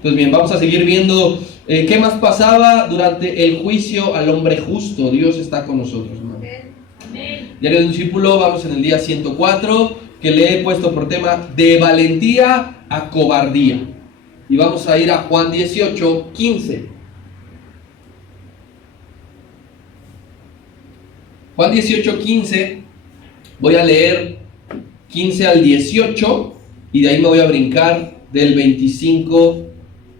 Pues bien, vamos a seguir viendo qué más pasaba durante el juicio al hombre justo. Dios está con nosotros, hermano. Diario de un discípulo, vamos en el día 104, que le he puesto por tema de valentía a cobardía. Y vamos a ir a Juan 18, 15. Juan 18, 15, voy a leer 15 al 18 y de ahí me voy a brincar del 25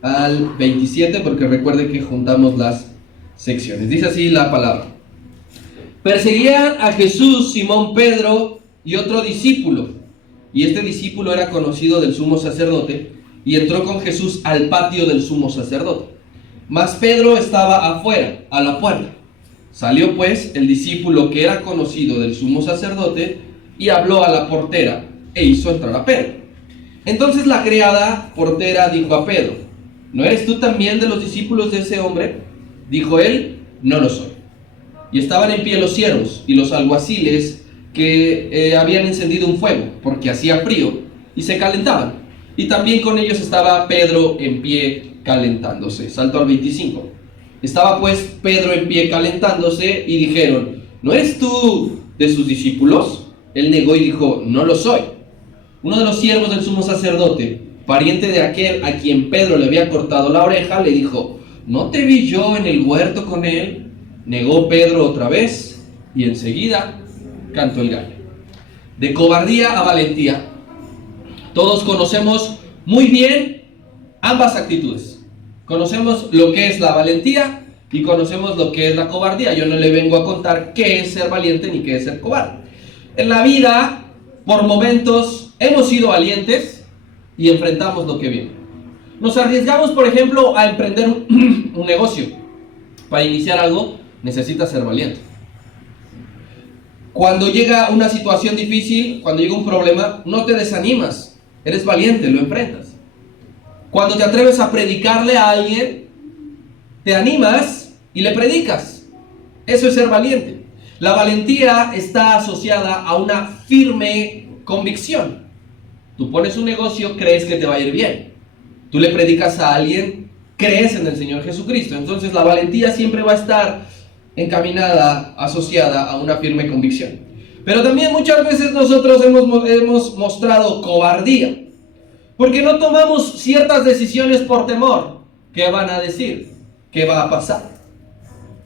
al 27 porque recuerde que juntamos las secciones. Dice así la palabra. Perseguían a Jesús, Simón, Pedro y otro discípulo. Y este discípulo era conocido del sumo sacerdote y entró con Jesús al patio del sumo sacerdote. Mas Pedro estaba afuera, a la puerta. Salió pues el discípulo que era conocido del sumo sacerdote y habló a la portera e hizo entrar a Pedro. Entonces la criada portera dijo a Pedro: ¿no eres tú también de los discípulos de ese hombre? Dijo él: no lo soy. Y estaban en pie los siervos y los alguaciles que habían encendido un fuego, porque hacía frío, y se calentaban. Y también con ellos estaba Pedro en pie calentándose. Salto al 25. Estaba pues Pedro en pie calentándose y dijeron: ¿no eres tú de sus discípulos? Él negó y dijo: no lo soy. Uno de los siervos del sumo sacerdote, pariente de aquel a quien Pedro le había cortado la oreja, le dijo: ¿no te vi yo en el huerto con él? Negó Pedro otra vez y enseguida cantó el gallo. De cobardía a valentía. Todos conocemos muy bien ambas actitudes. Conocemos lo que es la valentía y conocemos lo que es la cobardía. Yo no le vengo a contar qué es ser valiente ni qué es ser cobarde. En la vida, por momentos, hemos sido valientes y enfrentamos lo que viene. Nos arriesgamos, por ejemplo, a emprender un negocio. Para iniciar algo, necesitas ser valiente. Cuando llega una situación difícil, cuando llega un problema, no te desanimas. Eres valiente, lo enfrentas. Cuando te atreves a predicarle a alguien, te animas y le predicas. Eso es ser valiente. La valentía está asociada a una firme convicción. Tú pones un negocio, crees que te va a ir bien. Tú le predicas a alguien, crees en el Señor Jesucristo. Entonces la valentía siempre va a estar encaminada, asociada a una firme convicción. Pero también muchas veces nosotros hemos mostrado cobardía, porque no tomamos ciertas decisiones por temor. ¿Qué van a decir? ¿Qué va a pasar?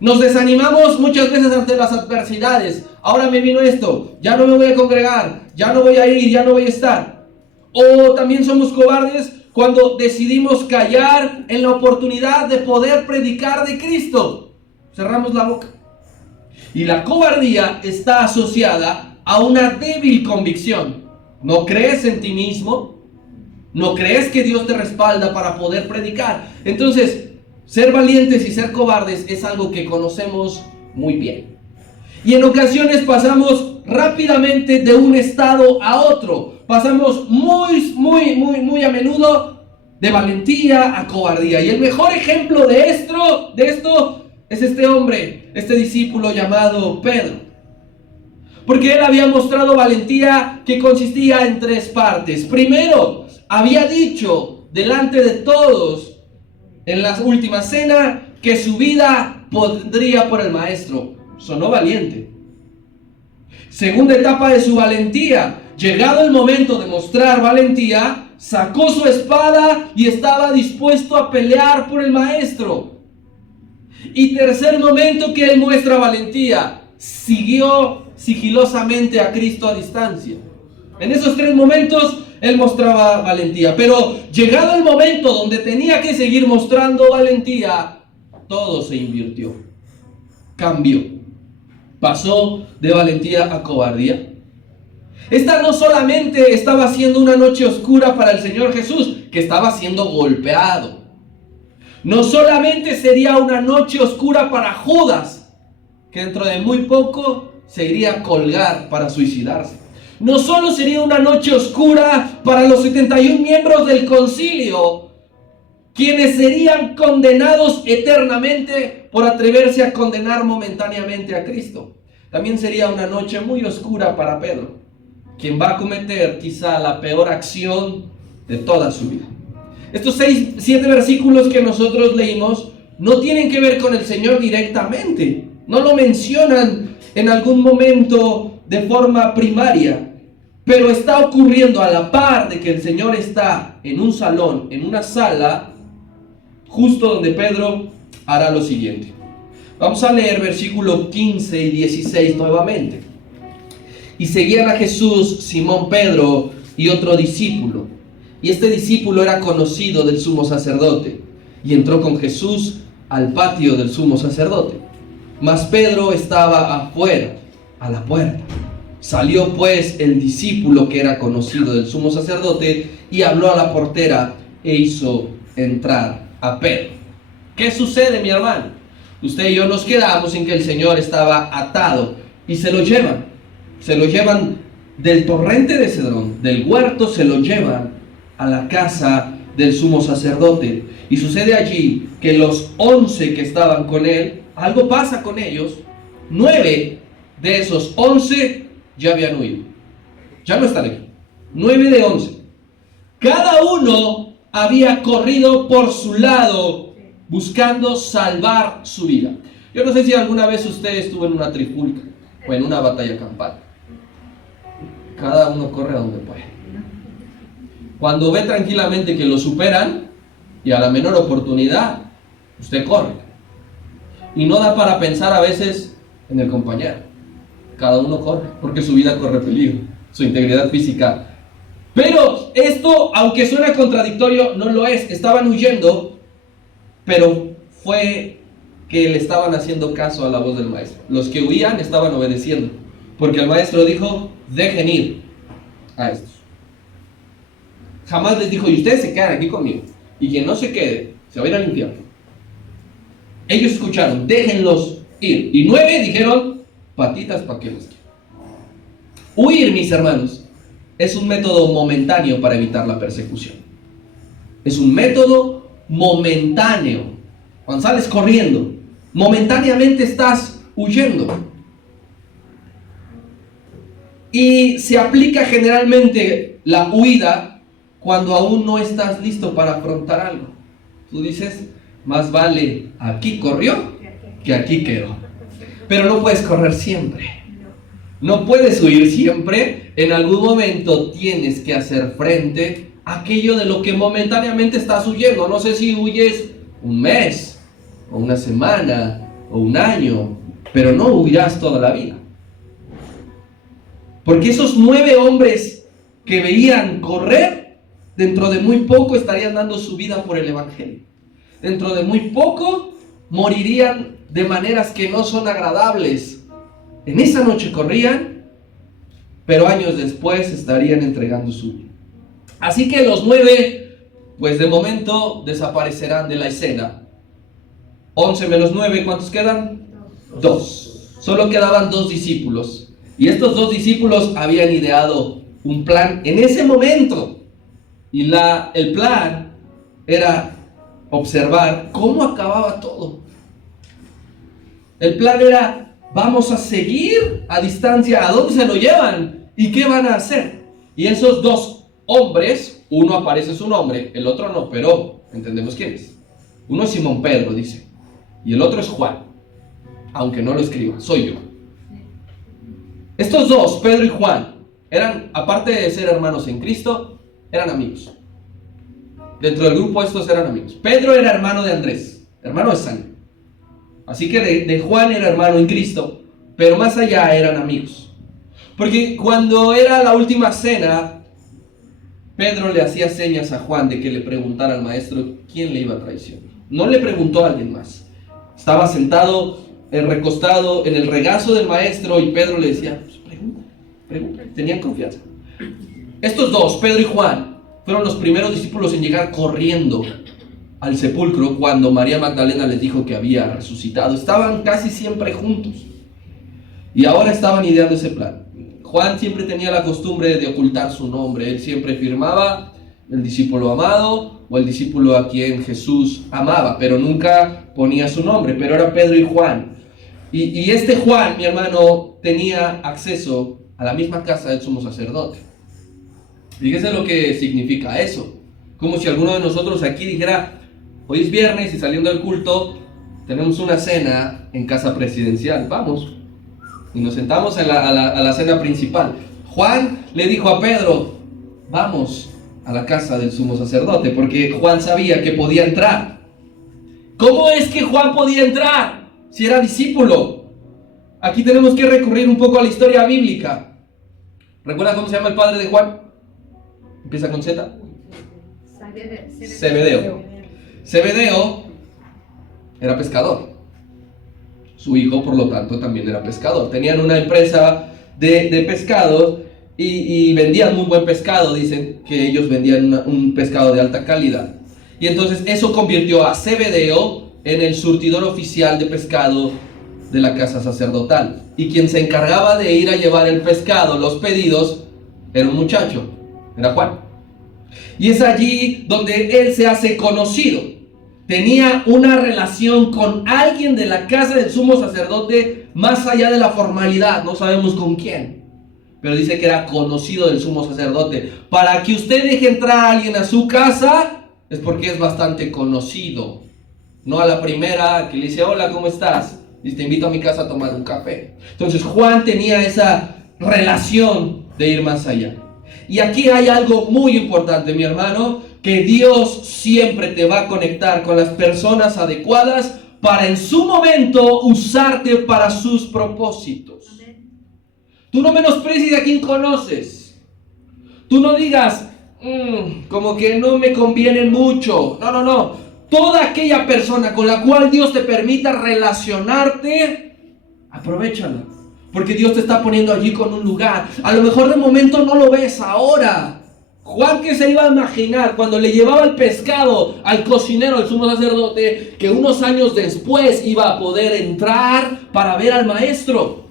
Nos desanimamos muchas veces ante las adversidades. Ahora me vino esto, ya no me voy a congregar, ya no voy a ir, ya no voy a estar. O también somos cobardes cuando decidimos callar en la oportunidad de poder predicar de Cristo. Cerramos la boca. Y la cobardía está asociada a una débil convicción. No crees en ti mismo, no crees que Dios te respalda para poder predicar. Entonces, ser valientes y ser cobardes es algo que conocemos muy bien. Y en ocasiones pasamos rápidamente de un estado a otro. Pasamos muy a menudo de valentía a cobardía. Y el mejor ejemplo de esto es este hombre, este discípulo llamado Pedro. Porque él había mostrado valentía que consistía en tres partes. Primero, había dicho delante de todos en la última cena que su vida pondría por el maestro. Sonó valiente. Segunda etapa de su valentía. Llegado el momento de mostrar valentía, sacó su espada y estaba dispuesto a pelear por el maestro. Y tercer momento que él muestra valentía, siguió sigilosamente a Cristo a distancia. En esos tres momentos él mostraba valentía, pero llegado el momento donde tenía que seguir mostrando valentía, todo se invirtió, cambió, pasó de valentía a cobardía. Esta no solamente estaba siendo una noche oscura para el Señor Jesús, que estaba siendo golpeado. No solamente sería una noche oscura para Judas, que dentro de muy poco se iría a colgar para suicidarse. No solo sería una noche oscura para los 71 miembros del concilio, quienes serían condenados eternamente por atreverse a condenar momentáneamente a Cristo. También sería una noche muy oscura para Pedro, quien va a cometer quizá la peor acción de toda su vida. Estos 7 versículos que nosotros leímos no tienen que ver con el Señor directamente. No lo mencionan en algún momento de forma primaria. Pero está ocurriendo a la par de que el Señor está en un salón, en una sala, justo donde Pedro hará lo siguiente. Vamos a leer versículos 15 y 16 nuevamente. Y seguían a Jesús, Simón Pedro y otro discípulo. Y este discípulo era conocido del sumo sacerdote. Y entró con Jesús al patio del sumo sacerdote. Mas Pedro estaba afuera, a la puerta. Salió pues el discípulo que era conocido del sumo sacerdote y habló a la portera e hizo entrar a Pedro. ¿Qué sucede, mi hermano? Usted y yo nos quedamos en que el Señor estaba atado y se lo llevan. Se lo llevan del torrente de Cedrón, del huerto, se lo llevan a la casa del sumo sacerdote. Y sucede allí que los 11 que estaban con él, algo pasa con ellos. 9 de esos 11 ya habían huido. Ya no están aquí. 9 de 11. Cada uno había corrido por su lado buscando salvar su vida. Yo no sé si alguna vez usted estuvo en una trifulca o en una batalla campal. Cada uno corre a donde puede. Cuando ve tranquilamente que lo superan y a la menor oportunidad, usted corre. Y no da para pensar a veces en el compañero. Cada uno corre, porque su vida corre peligro, su integridad física. Pero esto, aunque suena contradictorio, no lo es. Estaban huyendo, pero fue que le estaban haciendo caso a la voz del maestro. Los que huían estaban obedeciendo, porque el maestro dijo, dejen ir a estos. Jamás les dijo, y ustedes se quedan aquí conmigo, y quien no se quede, se va a ir al infierno. Ellos escucharon, déjenlos ir. Y 9 dijeron, patitas para que los quiero. Huir, mis hermanos, es un método momentáneo para evitar la persecución. Es un método momentáneo. Cuando sales corriendo, momentáneamente estás huyendo. Y se aplica generalmente la huida cuando aún no estás listo para afrontar algo. Tú dices, más vale aquí corrió que aquí quedó. Pero no puedes correr siempre. No puedes huir siempre. En algún momento tienes que hacer frente a aquello de lo que momentáneamente estás huyendo. No sé si huyes un mes, o una semana, o un año, pero no huirás toda la vida. Porque esos 9 hombres que veían correr, dentro de muy poco estarían dando su vida por el Evangelio. Dentro de muy poco morirían de maneras que no son agradables. En esa noche corrían, pero años después estarían entregando su vida. Así que los 9, pues de momento desaparecerán de la escena. 11 menos 9, ¿cuántos quedan? 2. Solo quedaban 2 discípulos. Y estos 2 discípulos habían ideado un plan en ese momento. Y el plan era observar cómo acababa todo. El plan era, vamos a seguir a distancia, ¿a dónde se lo llevan? ¿Y qué van a hacer? Y esos 2 hombres, uno aparece su nombre, el otro no, pero entendemos quién es. Uno es Simón Pedro, dice, y el otro es Juan, aunque no lo escriba, soy yo. Estos 2, Pedro y Juan, eran, aparte de ser hermanos en Cristo, eran amigos. Dentro del grupo estos eran amigos. Pedro era hermano de Andrés, hermano de sangre. Así que de Juan era hermano en Cristo, pero más allá eran amigos. Porque cuando era la última cena, Pedro le hacía señas a Juan de que le preguntara al maestro quién le iba a traicionar. No le preguntó a alguien más. Estaba sentado, recostado en el regazo del maestro y Pedro le decía, pues pregunta. Tenían confianza. Estos 2, Pedro y Juan, fueron los primeros discípulos en llegar corriendo al sepulcro cuando María Magdalena les dijo que había resucitado. Estaban casi siempre juntos y ahora estaban ideando ese plan. Juan siempre tenía la costumbre de ocultar su nombre. Él siempre firmaba el discípulo amado o el discípulo a quien Jesús amaba, pero nunca ponía su nombre. Pero era Pedro y Juan. Y este Juan, mi hermano, tenía acceso a la misma casa del sumo sacerdote. Fíjese lo que significa eso. Como si alguno de nosotros aquí dijera, hoy es viernes y saliendo del culto tenemos una cena en casa presidencial, vamos. Y nos sentamos a la cena principal. Juan le dijo a Pedro, vamos a la casa del sumo sacerdote, porque Juan sabía que podía entrar. ¿Cómo es que Juan podía entrar si era discípulo? Aquí tenemos que recurrir un poco a la historia bíblica. ¿Recuerda cómo se llama el padre de Juan? Empieza con Z. Zebedeo. Zebedeo era pescador. Su hijo, por lo tanto, también era pescador. Tenían una empresa de pescados y vendían muy buen pescado. Dicen que ellos vendían un pescado de alta calidad. Y entonces eso convirtió a Zebedeo en el surtidor oficial de pescado de la casa sacerdotal. Y quien se encargaba de ir a llevar el pescado, los pedidos, era un muchacho, era Juan. Y es allí donde él se hace conocido. Tenía una relación con alguien de la casa del sumo sacerdote más allá de la formalidad, no sabemos con quién, pero dice que era conocido del sumo sacerdote. Para que usted deje entrar a alguien a su casa es porque es bastante conocido, no a la primera que le dice hola, ¿cómo estás? Y te invito a mi casa a tomar un café. Entonces Juan tenía esa relación de ir más allá. Y aquí hay algo muy importante, mi hermano, que Dios siempre te va a conectar con las personas adecuadas para en su momento usarte para sus propósitos. Amén. Tú no menosprecies a quien conoces. Tú no digas, como que no me conviene mucho. No. Toda aquella persona con la cual Dios te permita relacionarte, aprovéchala. Porque Dios te está poniendo allí con un lugar. A lo mejor de momento no lo ves ahora. Juan, ¿qué se iba a imaginar cuando le llevaba el pescado al cocinero, al sumo sacerdote, que unos años después iba a poder entrar para ver al maestro?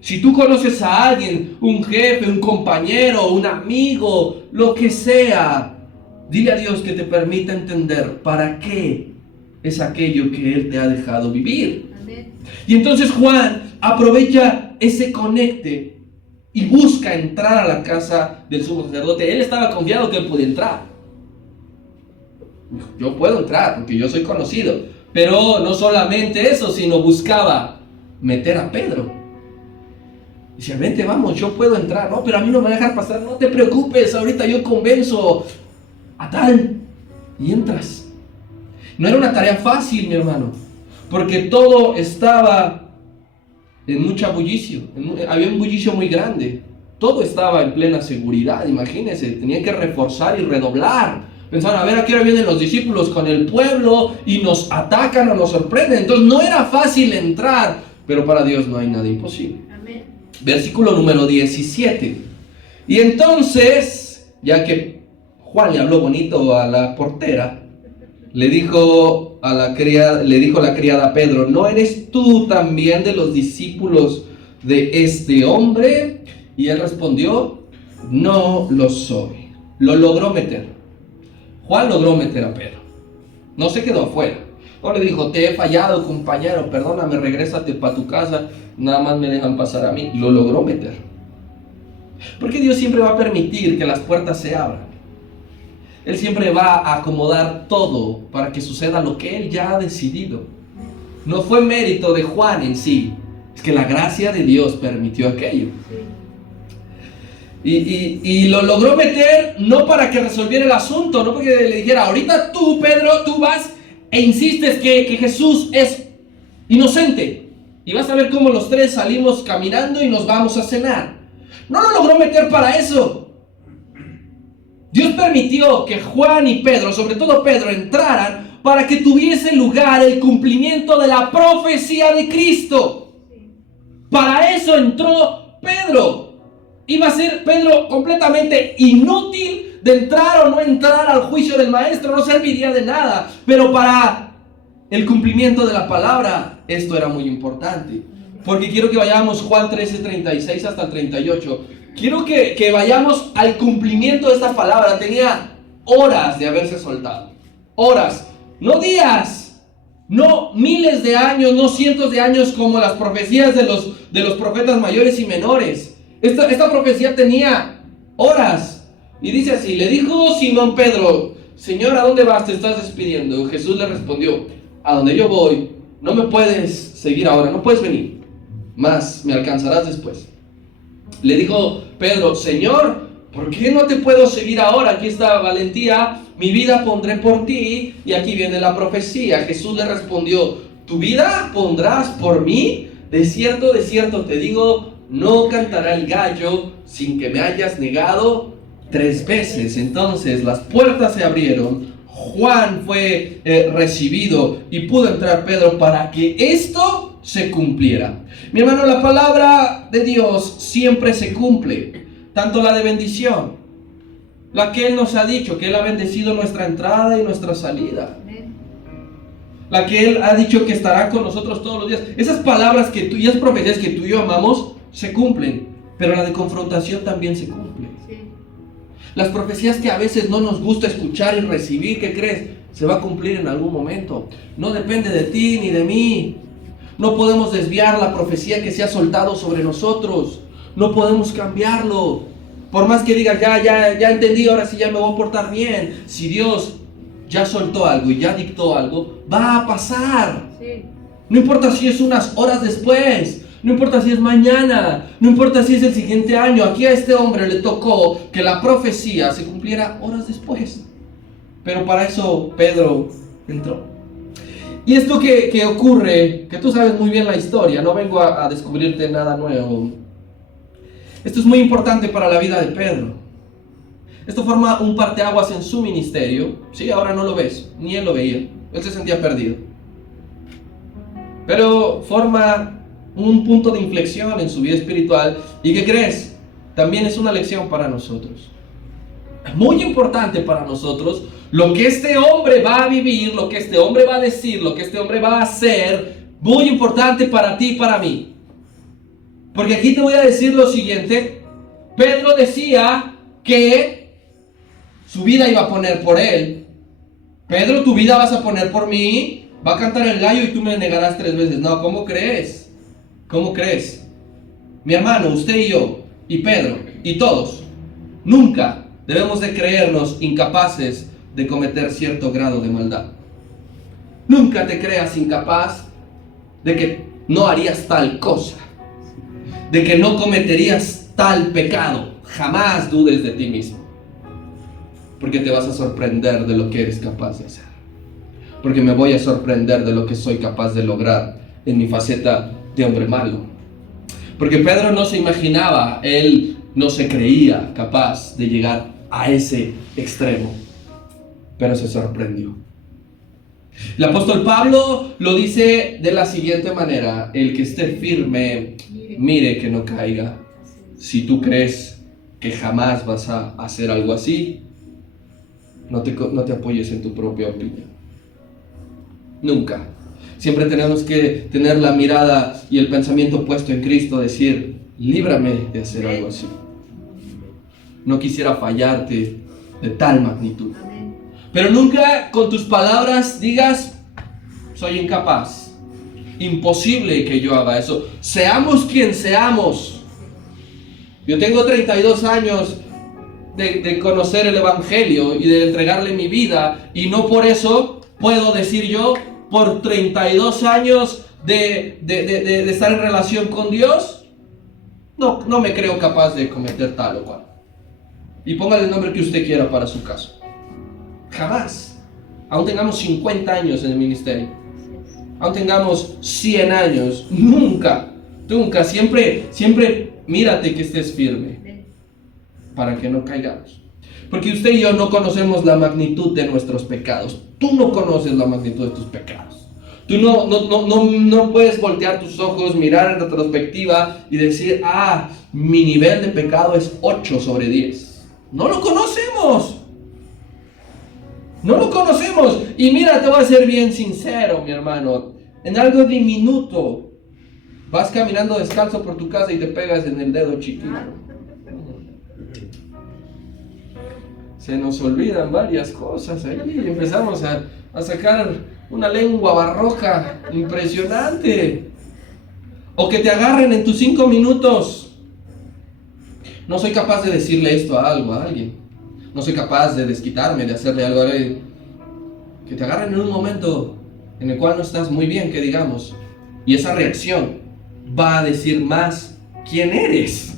Si tú conoces a alguien, un jefe, un compañero, un amigo, lo que sea, dile a Dios que te permita entender para qué es aquello que Él te ha dejado vivir. Amén. Y entonces Juan aprovecha ese conecte y busca entrar a la casa del sumo sacerdote. Él estaba confiado que él podía entrar. Yo puedo entrar porque yo soy conocido. Pero no solamente eso, sino buscaba meter a Pedro. Dice, vente, vamos, yo puedo entrar. No, pero a mí no me va a dejar pasar. No te preocupes, ahorita yo convenzo a tal. Y entras. No era una tarea fácil, mi hermano, porque todo estaba en mucha bullicio, había un bullicio muy grande, todo estaba en plena seguridad, imagínense, tenían que reforzar y redoblar. Pensaban, a ver, ¿a qué hora vienen los discípulos con el pueblo y nos atacan o nos sorprenden? Entonces no era fácil entrar, pero para Dios no hay nada imposible. Amén. Versículo número 17. Y entonces, ya que Juan le habló bonito a la portera, le dijo la criada a Pedro, ¿no eres tú también de los discípulos de este hombre? Y él respondió, no lo soy. Lo logró meter. Juan logró meter a Pedro. No se quedó afuera. No le dijo, te he fallado, compañero, perdóname, regrésate para tu casa, nada más me dejan pasar a mí. Lo logró meter. Porque Dios siempre va a permitir que las puertas se abran. Él siempre va a acomodar todo para que suceda lo que Él ya ha decidido. No fue mérito de Juan en sí, es que la gracia de Dios permitió aquello. Y lo logró meter no para que resolviera el asunto, no porque le dijera, ahorita tú, Pedro, tú vas e insistes que Jesús es inocente. Y vas a ver cómo los tres salimos caminando y nos vamos a cenar. No lo logró meter para eso. Dios permitió que Juan y Pedro, sobre todo Pedro, entraran para que tuviese lugar el cumplimiento de la profecía de Cristo. Para eso entró Pedro. Iba a ser Pedro completamente inútil de entrar o no entrar al juicio del maestro, no serviría de nada. Pero para el cumplimiento de la palabra, esto era muy importante. Porque quiero que vayamos Juan 13:36 hasta el 38. Quiero que vayamos al cumplimiento de esta palabra. Tenía horas de haberse soltado. Horas, no días, no miles de años, no cientos de años como las profecías de los profetas mayores y menores. Esta profecía tenía horas. Y dice así, le dijo Simón Pedro, Señor, ¿a dónde vas? Te estás despidiendo. Jesús le respondió, a donde yo voy, no me puedes seguir ahora, no puedes venir, mas me alcanzarás después. Le dijo Pedro, Señor, ¿por qué no te puedo seguir ahora? Aquí está valentía, mi vida pondré por ti. Y aquí viene la profecía. Jesús le respondió, ¿tu vida pondrás por mí? De cierto te digo, no cantará el gallo sin que me hayas negado 3 veces. Entonces las puertas se abrieron, Juan fue recibido y pudo entrar Pedro para que esto se cumpliera. Mi hermano, la palabra de Dios siempre se cumple, tanto la de bendición, la que Él nos ha dicho, que Él ha bendecido nuestra entrada y nuestra salida, la que Él ha dicho que estará con nosotros todos los días. Esas palabras que tú y esas profecías que tú y yo amamos se cumplen, pero la de confrontación también se cumple. Las profecías que a veces no nos gusta escuchar y recibir, ¿qué crees? Se va a cumplir en algún momento. No depende de ti ni de mí. No podemos desviar la profecía que se ha soltado sobre nosotros. No podemos cambiarlo. Por más que digas, ya entendí, ahora sí ya me voy a portar bien. Si Dios ya soltó algo y ya dictó algo, va a pasar. Sí. No importa si es unas horas después. No importa si es mañana, no importa si es el siguiente año. Aquí a este hombre le tocó que la profecía se cumpliera horas después. Pero para eso Pedro entró. Y esto que ocurre, que tú sabes muy bien la historia, no vengo a descubrirte nada nuevo. Esto es muy importante para la vida de Pedro. Esto forma un parteaguas en su ministerio. Sí, ahora no lo ves, ni él lo veía. Él se sentía perdido. Pero forma un punto de inflexión en su vida espiritual. ¿Y qué crees? También es una lección para nosotros. Muy importante para nosotros lo que este hombre va a vivir, lo que este hombre va a decir, lo que este hombre va a hacer. Muy importante para ti y para mí. Porque aquí te voy a decir lo siguiente. Pedro decía que su vida iba a poner por él. Pedro, tu vida vas a poner por mí. Va a cantar el gallo y tú me negarás 3 veces. No, ¿cómo crees? ¿Cómo crees? Mi hermano, usted y yo, y Pedro, y todos, nunca debemos de creernos incapaces de cometer cierto grado de maldad. Nunca te creas incapaz de que no harías tal cosa, de que no cometerías tal pecado. Jamás dudes de ti mismo, porque te vas a sorprender de lo que eres capaz de hacer. Porque me voy a sorprender de lo que soy capaz de lograr en mi faceta de hombre malo. Porque Pedro no se imaginaba, él no se creía capaz de llegar a ese extremo, pero se sorprendió. El apóstol Pablo lo dice de la siguiente manera: el que esté firme, mire que no caiga. Si tú crees que jamás vas a hacer algo así, no te apoyes en tu propia opinión. Nunca. Siempre tenemos que tener la mirada y el pensamiento puesto en Cristo, decir, líbrame de hacer algo así. No quisiera fallarte de tal magnitud. Pero nunca con tus palabras digas, soy incapaz, imposible que yo haga eso. Seamos quien seamos. Yo tengo 32 años de conocer el Evangelio y de entregarle mi vida, y no por eso puedo decir yo, por 32 años de estar en relación con Dios, no me creo capaz de cometer tal o cual. Y póngale el nombre que usted quiera para su caso. Jamás. Aún tengamos 50 años en el ministerio, aún tengamos 100 años, nunca, siempre mírate que estés firme, para que no caigamos. Porque usted y yo no conocemos la magnitud de nuestros pecados. Tú no conoces la magnitud de tus pecados. Tú no puedes voltear tus ojos, mirar en retrospectiva y decir, mi nivel de pecado es 8 sobre 10. No lo conocemos. No lo conocemos. Y mira, te voy a ser bien sincero, mi hermano. En algo diminuto, vas caminando descalzo por tu casa y te pegas en el dedo chiquito. Se nos olvidan varias cosas ahí y empezamos a sacar una lengua barroca impresionante. O que te agarren en tus 5 minutos. No soy capaz de decirle esto a alguien. no soy capaz de desquitarme, de hacerle algo a alguien, que te agarren en un momento en el cual no estás muy bien, que digamos, y esa reacción va a decir más quién eres.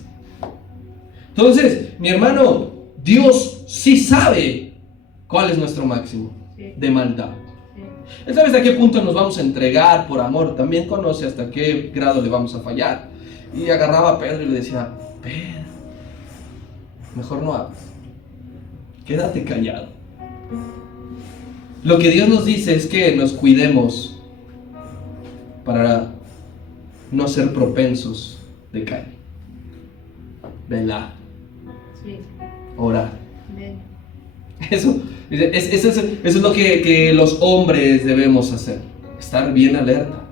Entonces, mi hermano, Dios sí sabe cuál es nuestro máximo de maldad. Él sabe hasta qué punto nos vamos a entregar por amor, también conoce hasta qué grado le vamos a fallar. Y agarraba a Pedro y le decía: Pedro, mejor no hables, quédate callado. Lo que Dios nos dice es que nos cuidemos para no ser propensos de caer. Velar, orar. Eso es lo que los hombres debemos hacer, estar bien alerta,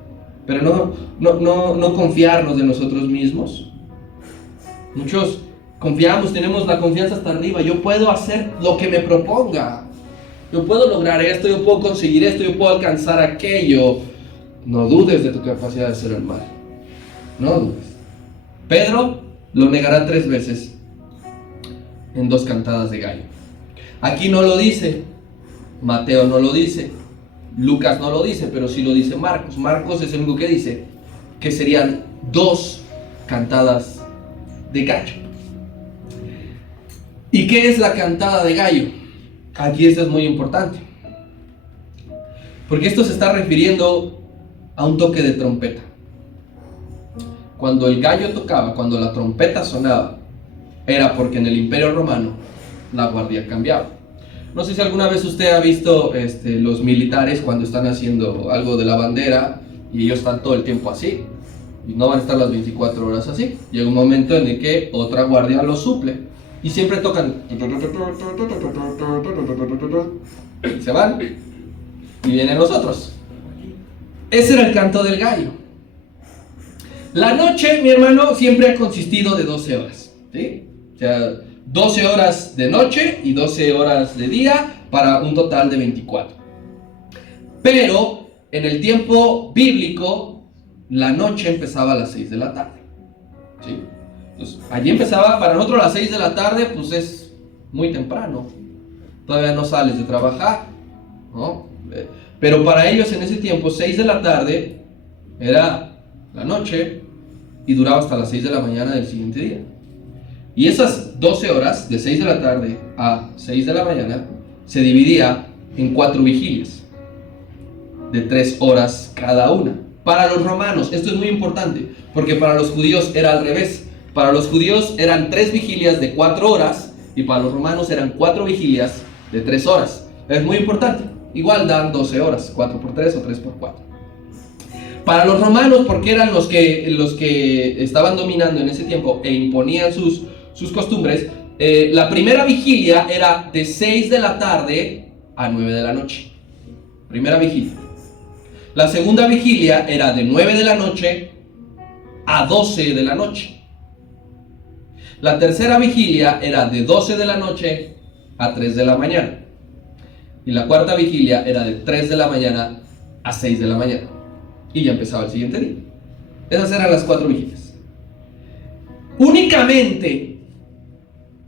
pero no confiarnos de nosotros mismos. Muchos confiamos, tenemos la confianza hasta arriba: yo puedo hacer lo que me proponga, yo puedo lograr esto, yo puedo conseguir esto, yo puedo alcanzar aquello. No dudes de tu capacidad de hacer el mal, no dudes. Pedro lo negará 3 veces en 2 cantadas de gallo. Aquí no lo dice, Mateo no lo dice, Lucas no lo dice, pero sí lo dice Marcos. Marcos es el único que dice que serían 2 cantadas de gallo. ¿Y qué es la cantada de gallo? Aquí esto es muy importante, porque esto se está refiriendo a un toque de trompeta. Cuando el gallo tocaba, cuando la trompeta sonaba, era porque en el Imperio Romano la guardia cambiaba. No sé si alguna vez usted ha visto los militares cuando están haciendo algo de la bandera y ellos están todo el tiempo así, y no van a estar las 24 horas así. Llega un momento en el que otra guardia los suple y siempre tocan, se van y vienen los otros. Ese era el canto del gallo. La noche, mi hermano, siempre ha consistido de 12 horas, ¿sí? O sea, 12 horas de noche y 12 horas de día para un total de 24. Pero en el tiempo bíblico, la noche empezaba a las 6 de la tarde, ¿sí? Entonces, allí empezaba, para nosotros a las 6 de la tarde, pues es muy temprano. Todavía no sales de trabajar, ¿no? Pero para ellos en ese tiempo, 6 de la tarde era la noche y duraba hasta las 6 de la mañana del siguiente día. Y esas 12 horas, de 6 de la tarde a 6 de la mañana, se dividía en 4 vigilias, de 3 horas cada una. Para los romanos, esto es muy importante, porque para los judíos era al revés. Para los judíos eran 3 vigilias de 4 horas, y para los romanos eran 4 vigilias de 3 horas. Es muy importante. Igual dan 12 horas, 4 por 3 o 3 por 4. Para los romanos, porque eran los que estaban dominando en ese tiempo e imponían sus costumbres, la primera vigilia era de 6 de la tarde a 9 de la noche. Primera vigilia. La segunda vigilia era de 9 de la noche a 12 de la noche. La tercera vigilia era de 12 de la noche a 3 de la mañana. Y la cuarta vigilia era de 3 de la mañana a 6 de la mañana. Y ya empezaba el siguiente día. Esas eran las 4 vigilias. Únicamente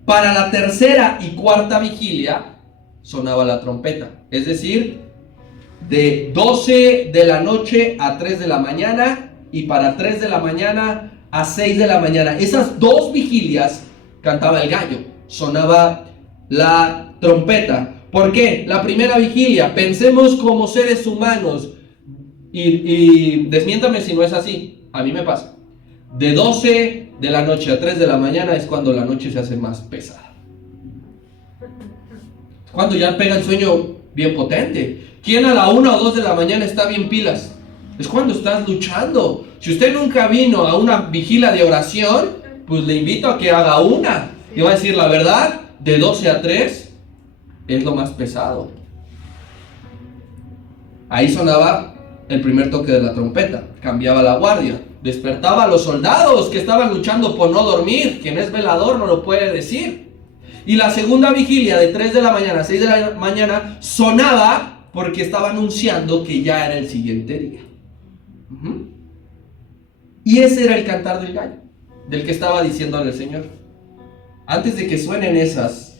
para la tercera y cuarta vigilia sonaba la trompeta. Es decir, de 12 de la noche a 3 de la mañana y para 3 de la mañana a 6 de la mañana. Esas 2 vigilias cantaba el gallo, sonaba la trompeta. ¿Por qué? La primera vigilia, pensemos como seres humanos, y desmiéntame si no es así, a mí me pasa. De 12 de la noche a 3 de la mañana es cuando la noche se hace más pesada. Cuando ya pega el sueño bien potente. ¿Quién a la 1 o 2 de la mañana está bien pilas? Es cuando estás luchando. Si usted nunca vino a una vigilia de oración, pues le invito a que haga una. Y va a decir la verdad, de 12 a 3 es lo más pesado. Ahí sonaba el primer toque de la trompeta, cambiaba la guardia, despertaba a los soldados que estaban luchando por no dormir. Quien es velador no lo puede decir. Y la segunda vigilia de 3 de la mañana a 6 de la mañana sonaba porque estaba anunciando que ya era el siguiente día. Y ese era el cantar del gallo, del que estaba diciéndole el Señor. Antes de que suenen esas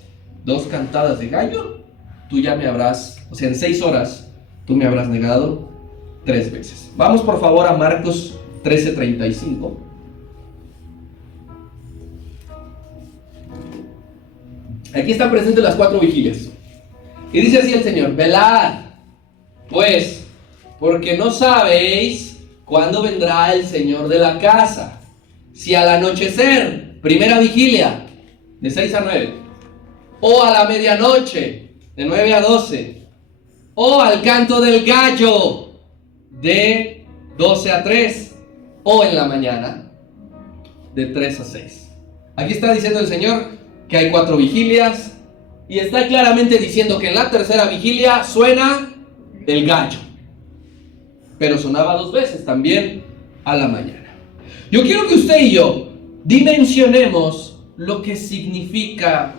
2 cantadas de gallo, tú ya me habrás, o sea, en 6 horas, tú me habrás negado 3 veces. Vamos por favor a Marcos 13:35. Aquí están presentes las 4 vigilias. Y dice así el Señor: velad, pues, porque no sabéis cuándo vendrá el Señor de la casa. Si al anochecer, primera vigilia, de 6 a 9, o a la medianoche, de 9 a 12, o al canto del gallo, de 12 a 3, o en la mañana, de 3 a 6. Aquí está diciendo el Señor que hay 4 vigilias, y está claramente diciendo que en la tercera vigilia suena el gallo, pero sonaba 2 veces también a la mañana. Yo quiero que usted y yo dimensionemos lo que significa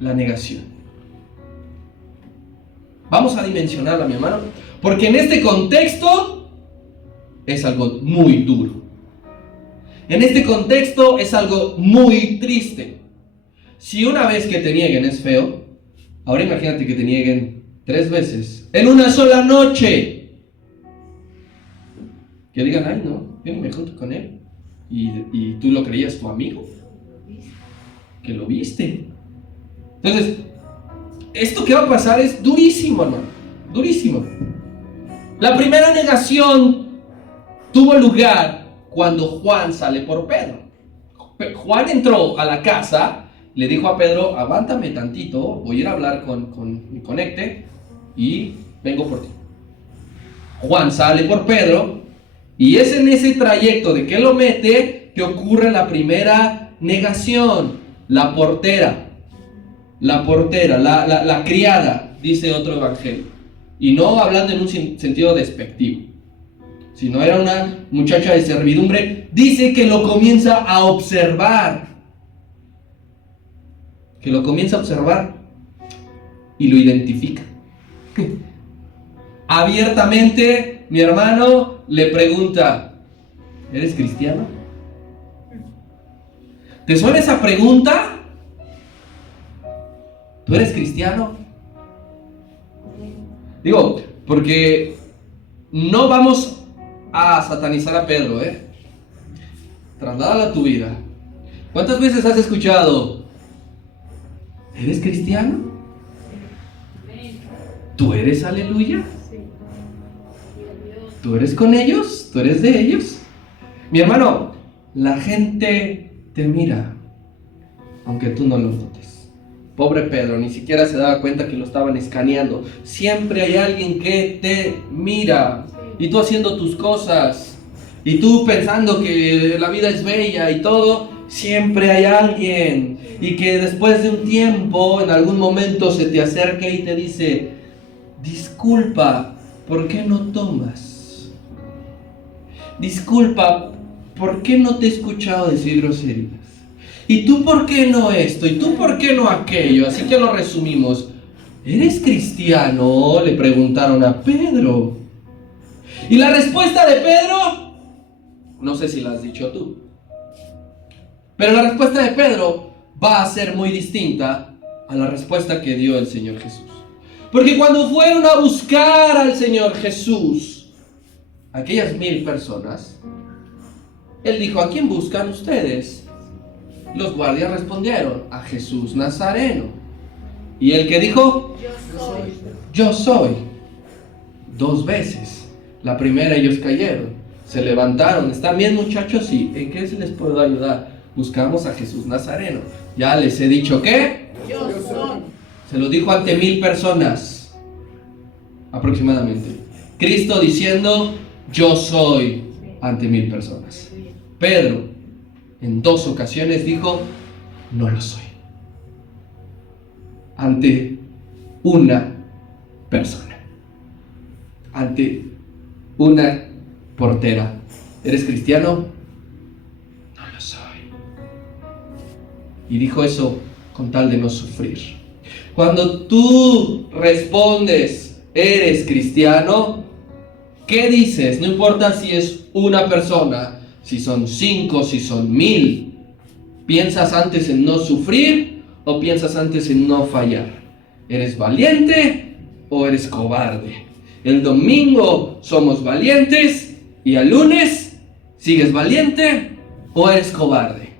la negación. Vamos a dimensionarla, mi hermano, porque en este contexto es algo muy duro. En este contexto es algo muy triste. Si una vez que te nieguen es feo, ahora imagínate que te nieguen 3 veces en una sola noche. Que digan: ay no, yo no me junto con él. Y tú lo creías tu amigo, que lo viste. Entonces, esto que va a pasar es durísimo, hermano, durísimo. La primera negación tuvo lugar cuando Juan sale por Pedro. Juan entró a la casa, le dijo a Pedro: aguántame tantito, voy a ir a hablar con mi conecte y vengo por ti. Juan sale por Pedro, y es en ese trayecto de que lo mete que ocurre la primera negación. La portera, la criada, dice otro evangelio. Y no hablando en un sentido despectivo, sino era una muchacha de servidumbre. Dice que lo comienza a observar. Que lo comienza a observar y lo identifica. Abiertamente, mi hermano le pregunta: ¿eres cristiano? ¿Te suena esa pregunta? ¿Tú eres cristiano? Digo, porque no vamos a satanizar a Pedro, Trasládala a tu vida. ¿Cuántas veces has escuchado: ¿eres cristiano? ¿Tú eres aleluya? ¿Tú eres con ellos? ¿Tú eres de ellos? Mi hermano, la gente te mira, aunque tú no lo notes. Pobre Pedro, ni siquiera se daba cuenta que lo estaban escaneando. Siempre hay alguien que te mira, y tú haciendo tus cosas, y tú pensando que la vida es bella y todo. Siempre hay alguien, y que después de un tiempo, en algún momento se te acerca y te dice: disculpa, ¿por qué no tomas? Disculpa, ¿por qué no te he escuchado decir groserías? ¿Y tú por qué no esto? ¿Y tú por qué no aquello? Así que lo resumimos. ¿Eres cristiano?, le preguntaron a Pedro. Y la respuesta de Pedro, no sé si la has dicho tú, pero la respuesta de Pedro va a ser muy distinta a la respuesta que dio el Señor Jesús. Porque cuando fueron a buscar al Señor Jesús, aquellas 1000 personas, Él dijo: ¿a quién buscan ustedes? Los guardias respondieron: a Jesús Nazareno. ¿Y él qué dijo? Yo soy. 2 veces. La primera ellos cayeron, se levantaron. ¿Están bien, muchachos? Sí. ¿En qué se les puedo ayudar? Buscamos a Jesús Nazareno. Ya les he dicho ¿qué? Yo soy. Se lo dijo ante 1000 personas aproximadamente. Cristo diciendo: yo soy, ante 1000 personas. Pedro en 2 ocasiones dijo: no lo soy, ante una persona, ante una portera. ¿Eres cristiano? No lo soy. Y dijo eso con tal de no sufrir. Cuando tú respondes: ¿eres cristiano? ¿Qué dices? No importa si es una persona, si son 5, si son 1000. ¿Piensas antes en no sufrir o piensas antes en no fallar? ¿Eres valiente o eres cobarde? El domingo somos valientes y el lunes sigues valiente o eres cobarde.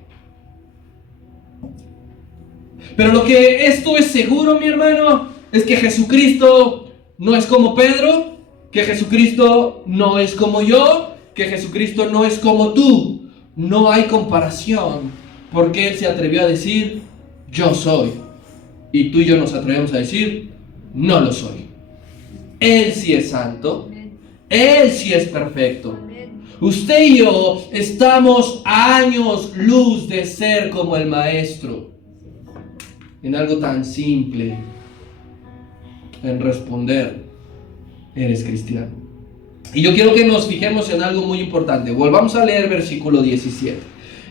Pero lo que esto es seguro, mi hermano, es que Jesucristo no es como Pedro, que Jesucristo no es como yo, que Jesucristo no es como tú. No hay comparación, porque Él se atrevió a decir, yo soy. Y tú y yo nos atrevemos a decir, no lo soy. Él sí es santo, Él sí es perfecto. Usted y yo estamos a años luz de ser como el Maestro. En algo tan simple, en responder, eres cristiano. Y yo quiero que nos fijemos en algo muy importante. Volvamos a leer versículo 17.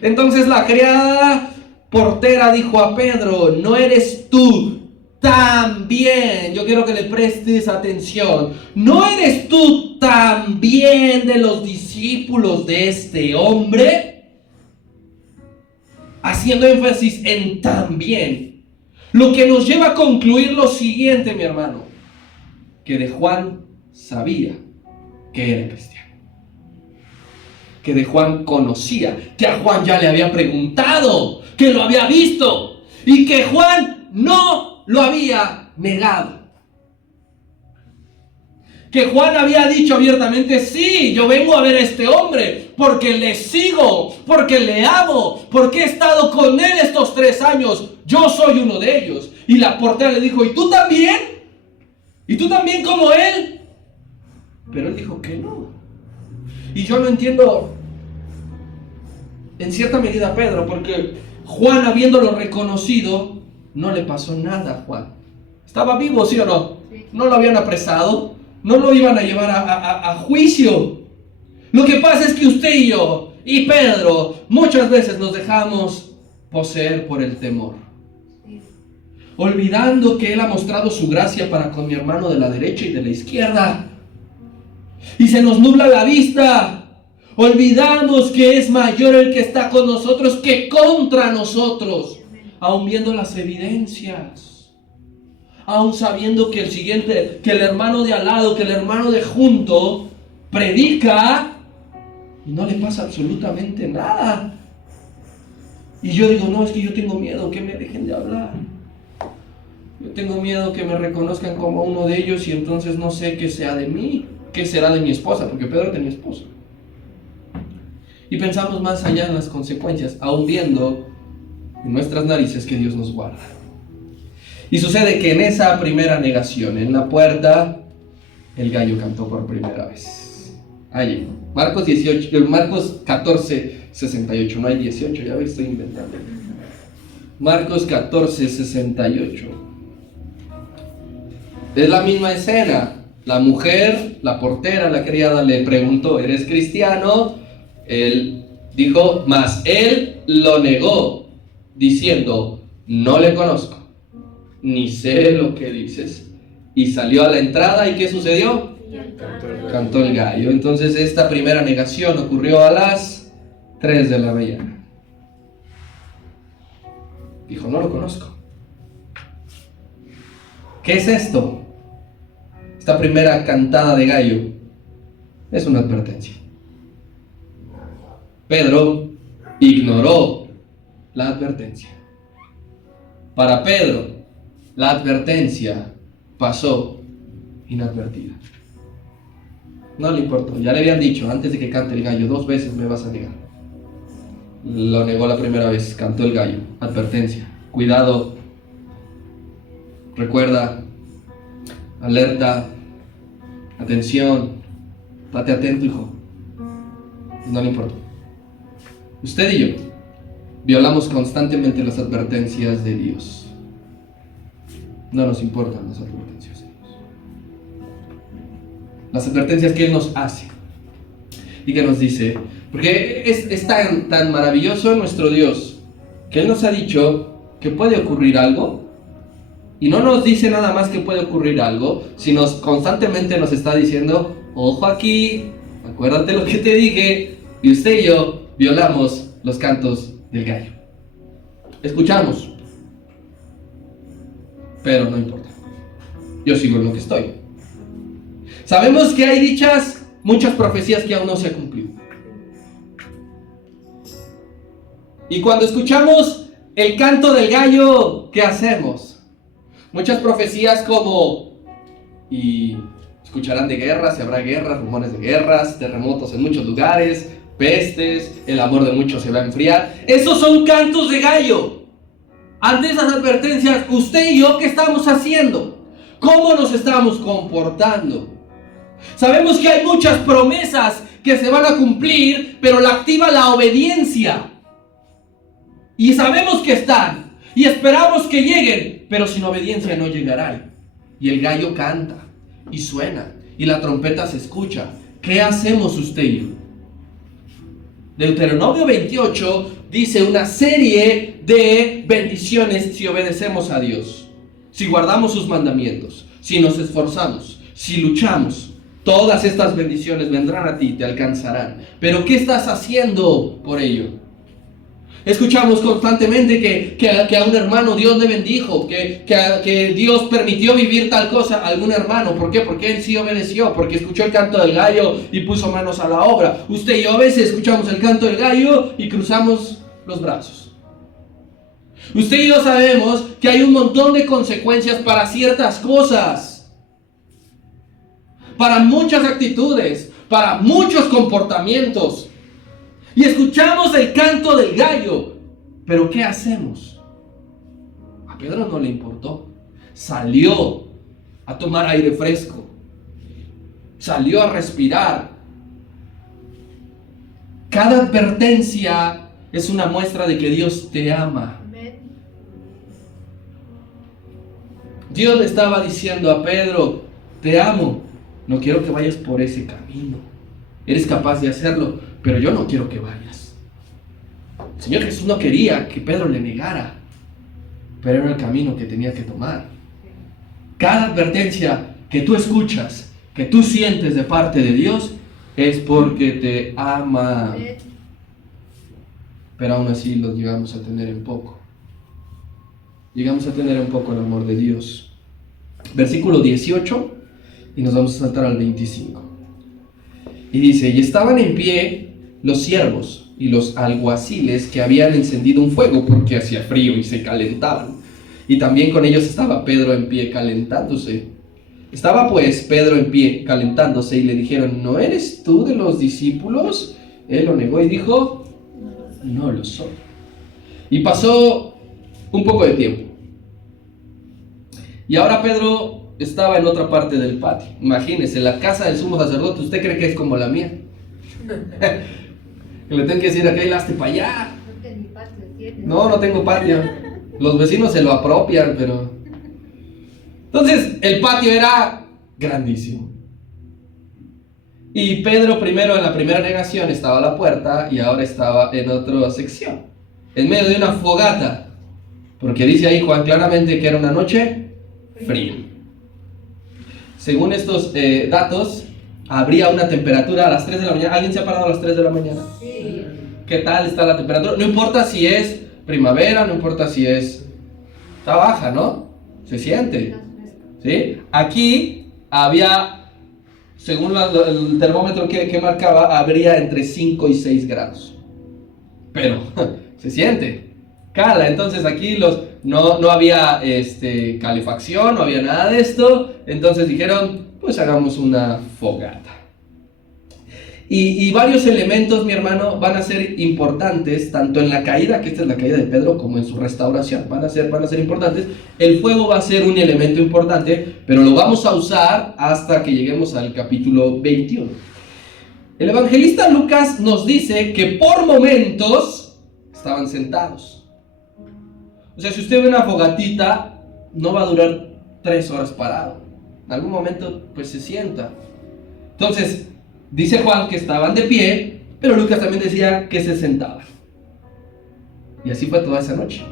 Entonces la criada portera dijo a Pedro, ¿no eres tú también? Yo quiero que le prestes atención. ¿No eres tú también de los discípulos de este hombre? Haciendo énfasis en también. Lo que nos lleva a concluir lo siguiente, mi hermano, que de Juan sabía que era cristiano, que de Juan conocía, que a Juan ya le había preguntado, que lo había visto y que Juan no lo había negado. Que Juan había dicho abiertamente, sí, yo vengo a ver a este hombre porque le sigo, porque le amo, porque he estado con él estos 3 años. Yo soy uno de ellos. Y la portera le dijo, ¿y tú también? ¿Y tú también como él? Pero él dijo que no. Y yo no entiendo en cierta medida a Pedro, porque Juan, habiéndolo reconocido, no le pasó nada a Juan. ¿Estaba vivo, sí o no? No lo habían apresado, no lo iban a llevar a juicio. Lo que pasa es que usted y yo, y Pedro, muchas veces nos dejamos poseer por el temor, olvidando que Él ha mostrado su gracia para con mi hermano de la derecha y de la izquierda. Y se nos nubla la vista. Olvidamos que es mayor el que está con nosotros que contra nosotros, aun viendo las evidencias, aun sabiendo que el siguiente, que el hermano de al lado, que el hermano de junto predica y no le pasa absolutamente nada. Y yo digo, no, es que yo tengo miedo que me dejen de hablar. Yo tengo miedo que me reconozcan como uno de ellos y entonces no sé qué sea de mí, qué será de mi esposa, porque Pedro tenía esposa. Y pensamos más allá en las consecuencias, aún viendo en nuestras narices que Dios nos guarda. Y sucede que en esa primera negación, en la puerta, el gallo cantó por primera vez. Allí, Marcos 14, 68, no hay 18, ya ves, estoy inventando. Marcos 14, 68. Es la misma escena. La mujer, la portera, la criada le preguntó, ¿eres cristiano? Él dijo, mas él lo negó, diciendo, no le conozco, ni sé lo que dices. Y salió a la entrada, ¿y qué sucedió? Cantó el gallo. Entonces esta primera negación ocurrió a las 3 de la mañana. Dijo, no lo conozco. ¿Qué es esto? Esta primera cantada de gallo es una advertencia. Pedro ignoró la advertencia. Para Pedro, la advertencia pasó inadvertida. No le importó, ya le habían dicho, antes de que cante el gallo, 2 veces me vas a negar. Lo negó la primera vez, cantó el gallo, advertencia. Cuidado, recuerda, alerta, atención, estate atento, hijo. No le importó. Usted y yo violamos constantemente las advertencias de Dios. No nos importan las advertencias de Dios. Las advertencias que Él nos hace y que nos dice, porque es tan maravilloso nuestro Dios, que Él nos ha dicho que puede ocurrir algo, y no nos dice nada más que puede ocurrir algo, sino constantemente nos está diciendo, ojo aquí, acuérdate lo que te dije, y usted y yo violamos los cantos del gallo. Escuchamos. pero no importa. Yo sigo en lo que estoy. Sabemos que hay dichas muchas profecías que aún no se han cumplido. Y cuando escuchamos el canto del gallo, ¿qué hacemos? Muchas profecías como, y escucharán de guerras, y habrá guerras, rumores de guerras, terremotos en muchos lugares, pestes, el amor de muchos se va a enfriar. Esos son cantos de gallo. Ante esas advertencias, usted y yo, ¿qué estamos haciendo? ¿Cómo nos estamos comportando? Sabemos que hay muchas promesas que se van a cumplir, pero la activa la obediencia. Y sabemos que están, y esperamos que lleguen, pero sin obediencia no llegarán. Y el gallo canta, y suena, y la trompeta se escucha. ¿Qué hacemos usted y yo? Deuteronomio 28 dice una serie de bendiciones si obedecemos a Dios, si guardamos sus mandamientos, si nos esforzamos, si luchamos. Todas estas bendiciones vendrán a ti y te alcanzarán. Pero ¿qué estás haciendo por ello? Escuchamos constantemente que a un hermano Dios le bendijo, que Dios permitió vivir tal cosa a algún hermano. ¿Por qué? Porque él sí obedeció, porque escuchó el canto del gallo y puso manos a la obra. Usted y yo a veces escuchamos el canto del gallo y cruzamos los brazos. Usted y yo sabemos que hay un montón de consecuencias para ciertas cosas, para muchas actitudes, para muchos comportamientos. Y escuchamos el canto del gallo, pero ¿qué hacemos? A Pedro no le importó. Salió a tomar aire fresco, salió a respirar. Cada advertencia es una muestra de que Dios te ama. Dios le estaba diciendo a Pedro: te amo, no quiero que vayas por ese camino. Eres capaz de hacerlo, pero yo no quiero que vayas. El Señor Jesús no quería que Pedro le negara, pero era el camino que tenía que tomar. Cada advertencia que tú escuchas, que tú sientes de parte de Dios, es porque te ama. Pero aún así los llegamos a tener en poco. Llegamos a tener en poco el amor de Dios. Versículo 18, y nos vamos a saltar al 25. Y dice: y estaban en pie los siervos y los alguaciles que habían encendido un fuego, porque hacía frío y se calentaban. Y también con ellos estaba Pedro en pie calentándose. Estaba pues Pedro en pie calentándose, y le dijeron: ¿no eres tú de los discípulos? Él lo negó y dijo: no lo soy. Y pasó un poco de tiempo, y ahora Pedro estaba en otra parte del patio. Imagínese, la casa del sumo sacerdote. ¿Usted cree que es como la mía? Que le tengo que decir: acá y laste para allá. No tengo patio. Los vecinos se lo apropian, pero... Entonces, el patio era grandísimo. Y Pedro, primero en la primera negación, estaba a la puerta, y ahora estaba en otra sección, en medio de una fogata, porque dice ahí Juan claramente que era una noche fría. Según estos datos, habría una temperatura a las 3 de la mañana. ¿Alguien se ha parado a las 3 de la mañana? Sí. ¿Qué tal está la temperatura? No importa si es primavera, no importa si es... Está baja, ¿no? Se siente. ¿Sí? Aquí había, según el termómetro que marcaba, habría entre 5 y 6 grados. Pero se siente. Cala. Entonces aquí no había calefacción, no había nada de esto. Entonces dijeron: pues hagamos una fogata. Y varios elementos, mi hermano, van a ser importantes, tanto en la caída, que esta es la caída de Pedro, como en su restauración. Van a ser importantes. El fuego va a ser un elemento importante, pero lo vamos a usar hasta que lleguemos al capítulo 21. El evangelista Lucas nos dice que por momentos estaban sentados. O sea, si usted ve una fogatita, no va a durar 3 horas parado. En algún momento, pues se sienta. Entonces, dice Juan que estaban de pie, pero Lucas también decía que se sentaban. Y así fue toda esa noche.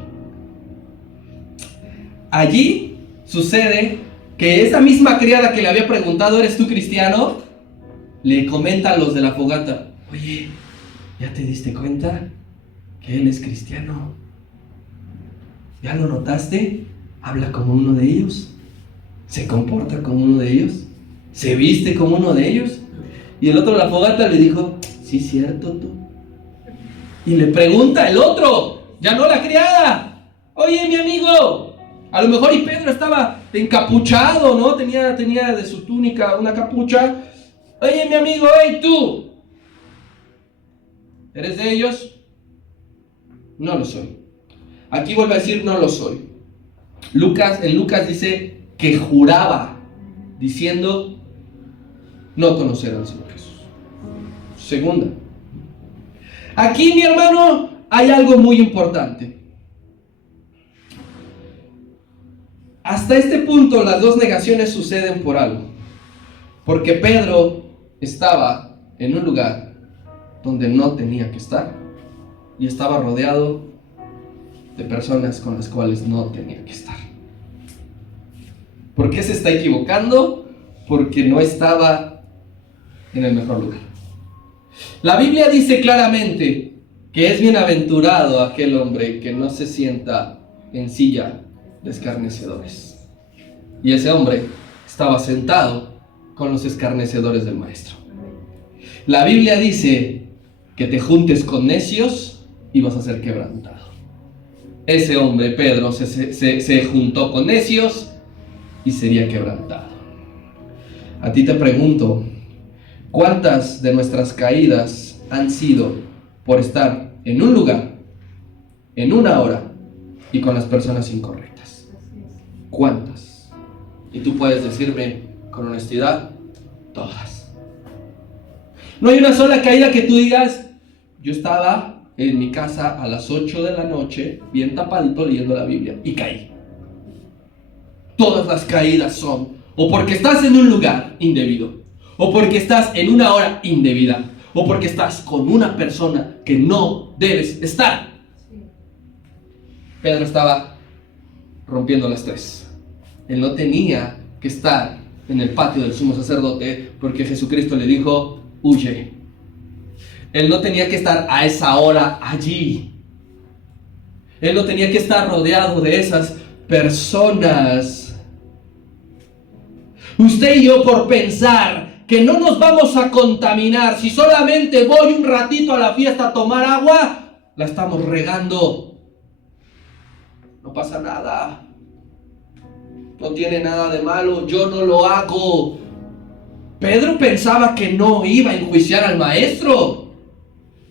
Allí sucede que esa misma criada que le había preguntado: ¿eres tú cristiano?, le comentan los de la fogata: oye, ¿ya te diste cuenta que él es cristiano? ¿Ya lo notaste? habla como uno de ellos, se comporta como uno de ellos, se viste como uno de ellos. Y el otro de la fogata le dijo, sí, cierto tú. Y le pregunta el otro, ya no la criada, oye mi amigo, a lo mejor y Pedro estaba encapuchado, ¿no? Tenía de su túnica una capucha. Oye mi amigo, hey tú, ¿eres de ellos? No lo soy. Aquí vuelve a decir no lo soy. En Lucas dice que juraba, diciendo no conocer al Señor Jesús. Segunda. Aquí, mi hermano, hay algo muy importante. Hasta este punto las dos negaciones suceden por algo. Porque Pedro estaba en un lugar donde no tenía que estar. Y estaba rodeado de personas con las cuales no tenía que estar. ¿Por qué se está equivocando? Porque no estaba en el mejor lugar. La Biblia dice claramente que es bienaventurado aquel hombre que no se sienta en silla de escarnecedores. Y ese hombre estaba sentado con los escarnecedores del maestro. La Biblia dice que te juntes con necios y vas a ser quebrantado. Ese hombre, Pedro, se juntó con necios y sería quebrantado. A ti te pregunto, ¿cuántas de nuestras caídas han sido por estar en un lugar, en una hora y con las personas incorrectas? ¿Cuántas? Y tú puedes decirme con honestidad, todas. No hay una sola caída que tú digas, yo estaba en mi casa a las 8 de la noche, bien tapadito leyendo la Biblia, y caí. Todas las caídas son o porque estás en un lugar indebido, o porque estás en una hora indebida, o porque estás con una persona que no debes estar. Pedro estaba rompiendo las tres. Él no tenía que estar en el patio del sumo sacerdote porque Jesucristo le dijo, huye. Él no tenía que estar a esa hora allí. Él no tenía que estar rodeado de esas personas. Usted y yo, por pensar que no nos vamos a contaminar, si solamente voy un ratito a la fiesta a tomar agua, la estamos regando. No pasa nada. No tiene nada de malo, yo no lo hago. Pedro pensaba que no iba a enjuiciar al maestro.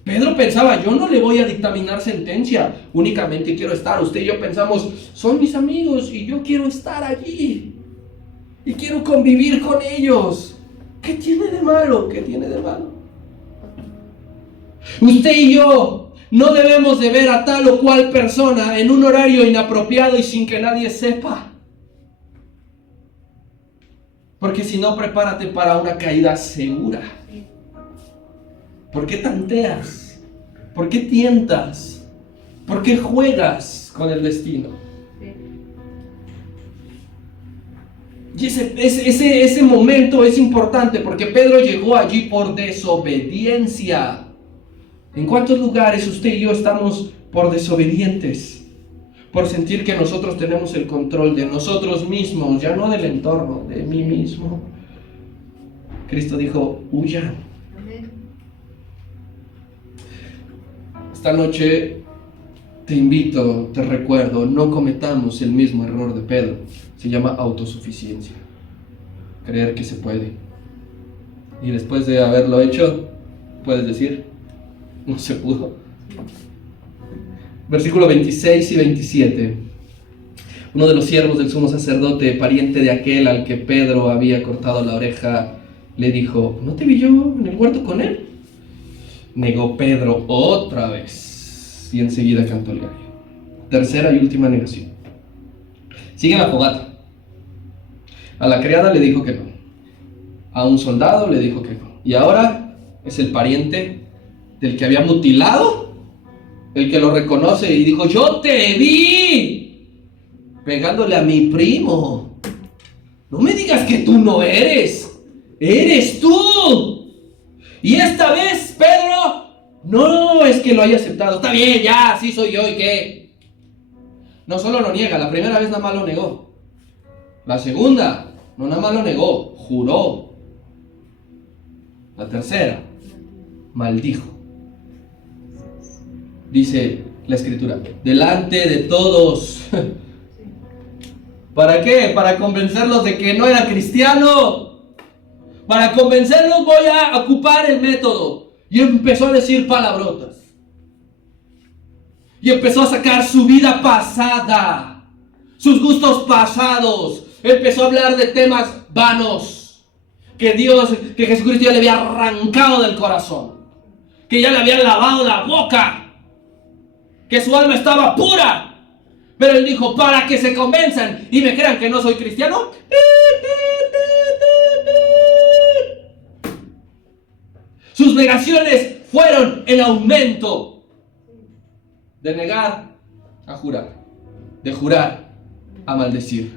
Pedro pensaba, yo no le voy a dictaminar sentencia, únicamente quiero estar. Usted y yo pensamos, son mis amigos y yo quiero estar allí. Y quiero convivir con ellos. ¿Qué tiene de malo? ¿Qué tiene de malo? Usted y yo no debemos de ver a tal o cual persona en un horario inapropiado y sin que nadie sepa. Porque si no, prepárate para una caída segura. ¿Por qué tanteas? ¿Por qué tientas? ¿Por qué juegas con el destino? Y ese momento es importante porque Pedro llegó allí por desobediencia. ¿En cuántos lugares usted y yo estamos por desobedientes? Por sentir que nosotros tenemos el control de nosotros mismos, ya no del entorno, de mí mismo. Cristo dijo, huyan. Esta noche te invito, te recuerdo, no cometamos el mismo error de Pedro. Se llama autosuficiencia. Creer que se puede. Y después de haberlo hecho, puedes decir, no se pudo. Versículo 26 y 27. Uno de los siervos del sumo sacerdote, pariente de aquel al que Pedro había cortado la oreja, le dijo, ¿no te vi yo en el huerto con él? Negó Pedro otra vez y enseguida cantó el gallo. Tercera y última negación. Sigue la fogata. A la criada le dijo que no. A un soldado le dijo que no. Y ahora es el pariente del que había mutilado el que lo reconoce y dijo, yo te vi pegándole a mi primo. No me digas que tú no eres. Eres tú. Y esta vez, Pedro, no es que lo haya aceptado. Está bien, ya, así soy yo, ¿y qué? no solo lo niega, la primera vez nada más lo negó. La segunda, no nada más lo negó, juró. La tercera, maldijo. Dice la Escritura, delante de todos. ¿Para qué? Para convencerlos de que no era cristiano. Para convencerlos voy a ocupar el método. Y empezó a decir palabrotas. Y empezó a sacar su vida pasada, sus gustos pasados. Empezó a hablar de temas vanos que Jesucristo ya le había arrancado del corazón, que ya le había lavado la boca, que su alma estaba pura. Pero él dijo, para que se convenzan y me crean que no soy cristiano. Sus negaciones fueron en aumento. De negar a jurar, de jurar a maldecir.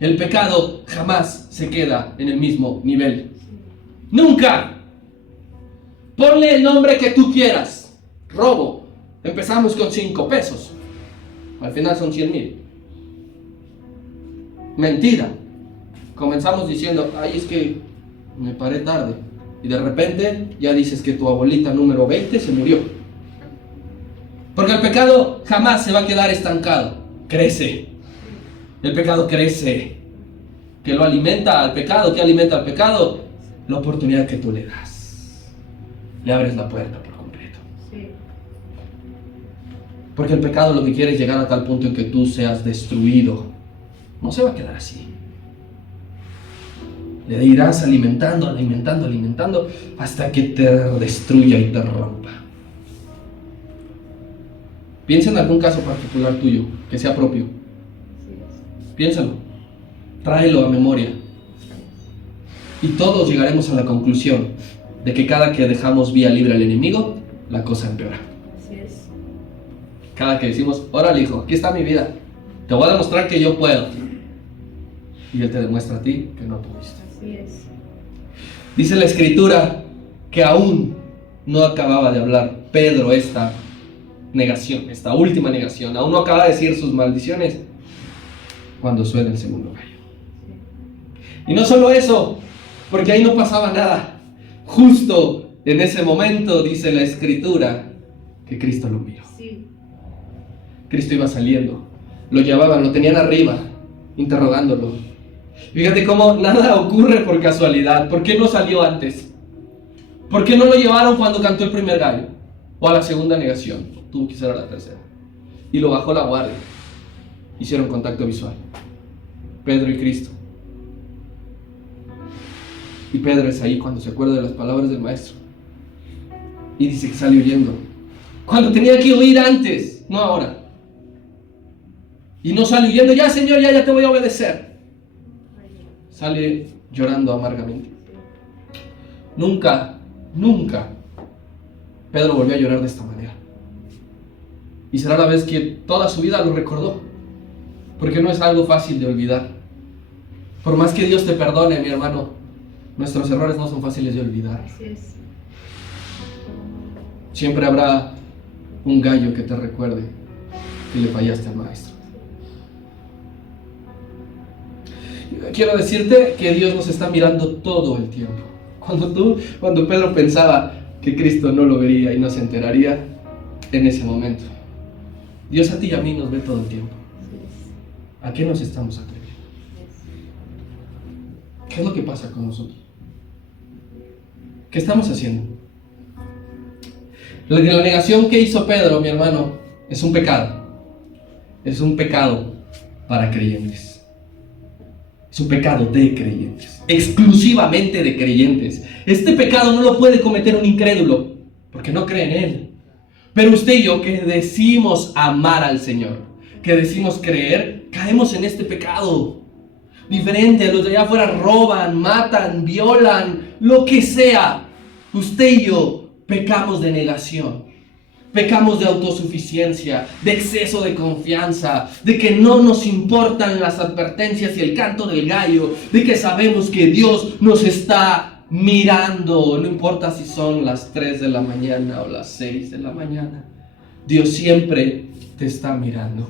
El pecado jamás se queda en el mismo nivel. Nunca. Ponle el nombre que tú quieras. Robo. Empezamos con 5 pesos. Al final son 100,000. Mentira. Comenzamos diciendo, ay, es que me paré tarde. Y de repente ya dices que tu abuelita número 20 se murió. Porque el pecado jamás se va a quedar estancado. Crece. El pecado crece. ¿Qué lo alimenta al pecado? ¿Qué alimenta al pecado? La oportunidad que tú le das. Le abres la puerta por completo. Sí. Porque el pecado lo que quiere es llegar a tal punto en que tú seas destruido. No se va a quedar así. Le irás alimentando hasta que te destruya y te rompa. Piensa en algún caso particular tuyo, que sea propio. Piénsalo. Tráelo a memoria. Y todos llegaremos a la conclusión de que cada que dejamos vía libre al enemigo, la cosa empeora. Así es. Cada que decimos, órale hijo, aquí está mi vida. Te voy a demostrar que yo puedo. Y él te demuestra a ti que no pudiste. Así es. Dice la Escritura que aún no acababa de hablar Pedro esta última negación. Aún no acaba de decir sus maldiciones cuando suena el segundo gallo. Y no solo eso, porque ahí no pasaba nada. Justo en ese momento dice la Escritura que Cristo lo miró. Sí. Cristo iba saliendo, lo llevaban, lo tenían arriba, interrogándolo. Fíjate cómo nada ocurre por casualidad. ¿Por qué no salió antes? ¿Por qué no lo llevaron cuando cantó el primer gallo? O a la segunda negación. Tuvo que ser a la tercera. Y lo bajó la guardia. Hicieron contacto visual. Pedro y Cristo. Y Pedro es ahí cuando se acuerda de las palabras del maestro. Y dice que sale huyendo. Cuando tenía que huir antes, no ahora. Y no sale huyendo, ya Señor, ya te voy a obedecer. Sale llorando amargamente. Nunca Pedro volvió a llorar de esta manera. Y será la vez que toda su vida lo recordó. Porque no es algo fácil de olvidar. Por más que Dios te perdone, mi hermano, nuestros errores no son fáciles de olvidar. Así es. Siempre habrá un gallo que te recuerde que le fallaste al maestro. Quiero decirte que Dios nos está mirando todo el tiempo. Cuando Pedro pensaba que Cristo no lo vería y no se enteraría, en ese momento, Dios a ti y a mí nos ve todo el tiempo. ¿A qué nos estamos atreviendo? ¿Qué es lo que pasa con nosotros? ¿Qué estamos haciendo? La negación que hizo Pedro, mi hermano, es un pecado. Es un pecado para creyentes. Es un pecado de creyentes, exclusivamente de creyentes. Este pecado no lo puede cometer un incrédulo, porque no cree en Él. Pero usted y yo, que decimos amar al Señor, que decimos creer, caemos en este pecado. Diferente, los de allá afuera roban, matan, violan, lo que sea. Usted y yo pecamos de negación. Pecamos de autosuficiencia, de exceso de confianza, de que no nos importan las advertencias y el canto del gallo, de que sabemos que Dios nos está mirando, no importa si son las 3 de la mañana o las 6 de la mañana. Dios siempre te está mirando.